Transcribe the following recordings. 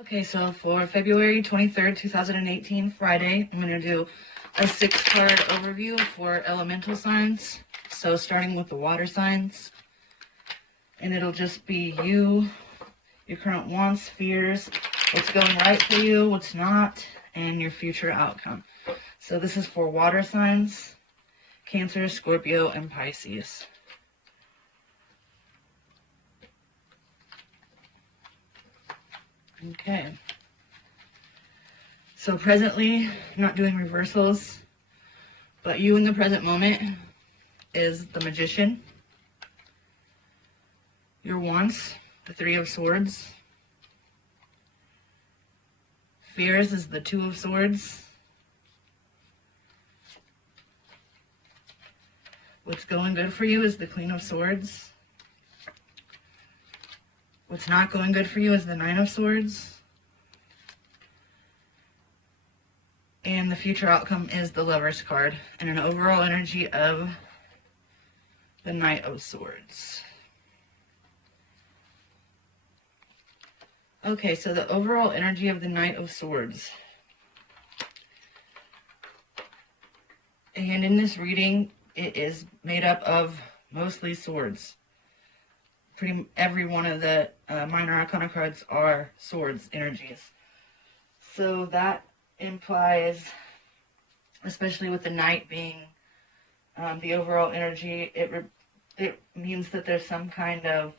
Okay, so for February 23rd, 2018, Friday, I'm going to do a 6-card overview for elemental signs. So starting with the water signs, and it'll just be you, your current wants, fears, what's going right for you, what's not, and your future outcome. So this is for water signs, Cancer, Scorpio, and Pisces. Okay. So presently, I'm not doing reversals, but you in the present moment is the Magician. Your wants, the 3 of Swords. Fears is the 2 of Swords. What's going good for you is the Queen of Swords. What's not going good for you is the 9 of Swords. And the future outcome is the Lover's card, and an overall energy of the Knight of Swords. Okay, so the overall energy of the Knight of Swords. And in this reading, it is made up of mostly swords. Every one of the minor arcana cards are swords energies. So that implies, especially with the Knight being the overall energy, it means that there's some kind of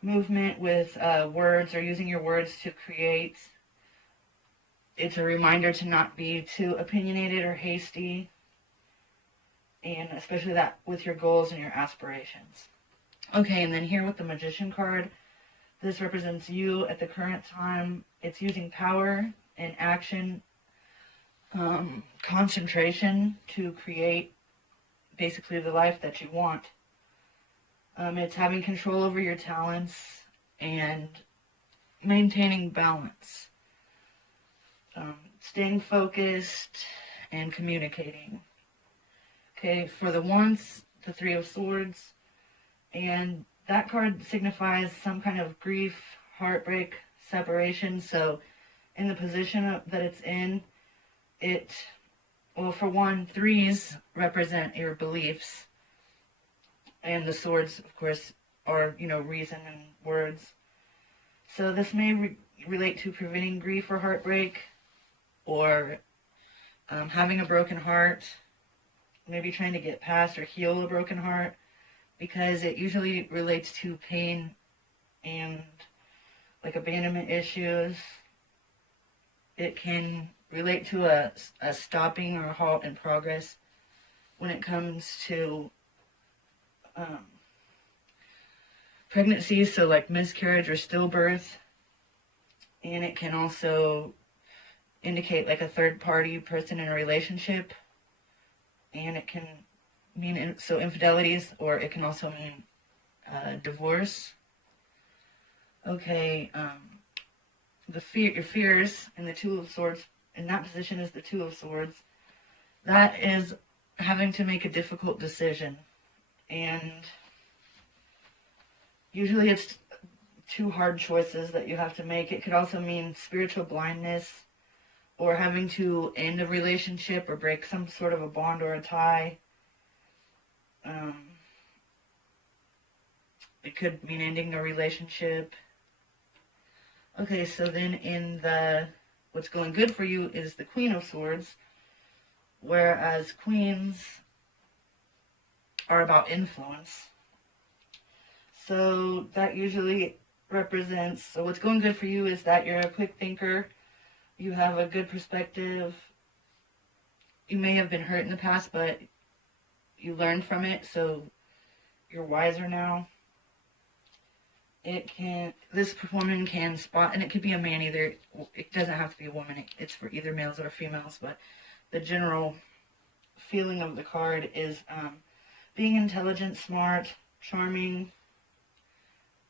movement with words, or using your words to create. It's a reminder to not be too opinionated or hasty, and especially that with your goals and your aspirations. Okay, and then here with the Magician card, this represents you at the current time. It's using power and action, concentration to create basically the life that you want. It's having control over your talents and maintaining balance, staying focused and communicating. Okay, for the wants, the 3 of Swords, and that card signifies some kind of grief, heartbreak, separation. So in the position that it's in, well, for one, 3s represent your beliefs. And the swords, of course, are, reason and words. So this may relate to preventing grief or heartbreak, or having a broken heart, maybe trying to get past or heal a broken heart, because it usually relates to pain and like abandonment issues. It can relate to a stopping or a halt in progress when it comes to pregnancy, so like miscarriage or stillbirth. And it can also indicate like a third party person in a relationship, and it can mean infidelities, or it can also mean divorce. Okay, your fears and the 2 of Swords, in that position is the 2 of Swords. That is having to make a difficult decision, and usually it's 2 hard choices that you have to make. It could also mean spiritual blindness, or having to end a relationship or break some sort of a bond or a tie. It could mean ending a relationship. Okay, so then in what's going good for you is the Queen of Swords, whereas Queens are about influence. So that usually represents, so what's going good for you is that you're a quick thinker, you have a good perspective, you may have been hurt in the past, but you learned from it, so you're wiser now. This woman can spot, and it could be a man either, it doesn't have to be a woman, it's for either males or females, but the general feeling of the card is being intelligent, smart, charming,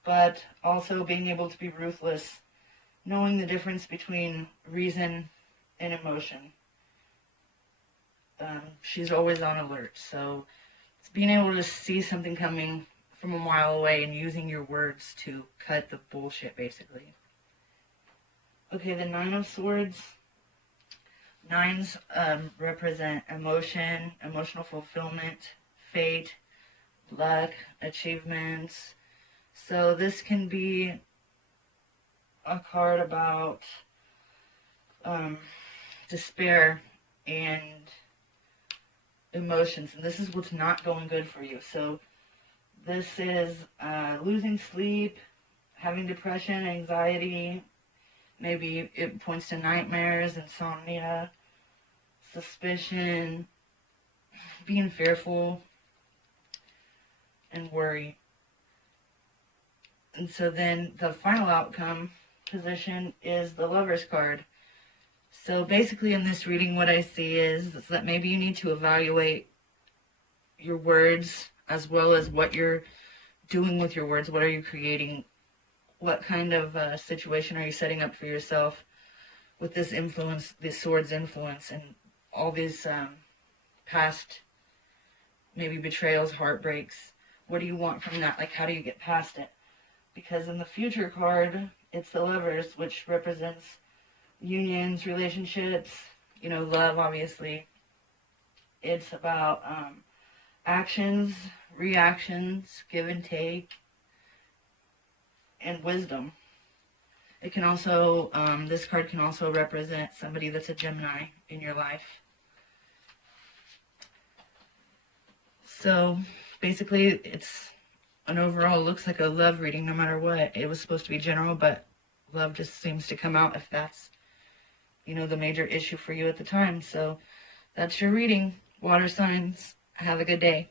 but also being able to be ruthless, knowing the difference between reason and emotion. She's always on alert, so it's being able to see something coming from a mile away and using your words to cut the bullshit, basically. Okay, the Nine of Swords. Nines represent emotion, emotional fulfillment, fate, luck, achievements. So this can be a card about despair and emotions, and this is what's not going good for you. So this is losing sleep, having depression, anxiety. Maybe it points to nightmares, insomnia, suspicion, being fearful, and worry. And so then the final outcome position is the Lover's card. So basically in this reading, what I see is that maybe you need to evaluate your words as well as what you're doing with your words. What are you creating? What kind of situation are you setting up for yourself with this influence, this sword's influence, and all these past maybe betrayals, heartbreaks? What do you want from that? Like, how do you get past it? Because in the future card, it's the Lovers, which represents unions, relationships, love, obviously. It's about actions, reactions, give and take, and wisdom. It can also, this card can also represent somebody that's a Gemini in your life. So basically it's an overall, looks like a love reading no matter what. It was supposed to be general, but love just seems to come out if that's, the major issue for you at the time. So that's your reading, water signs. Have a good day.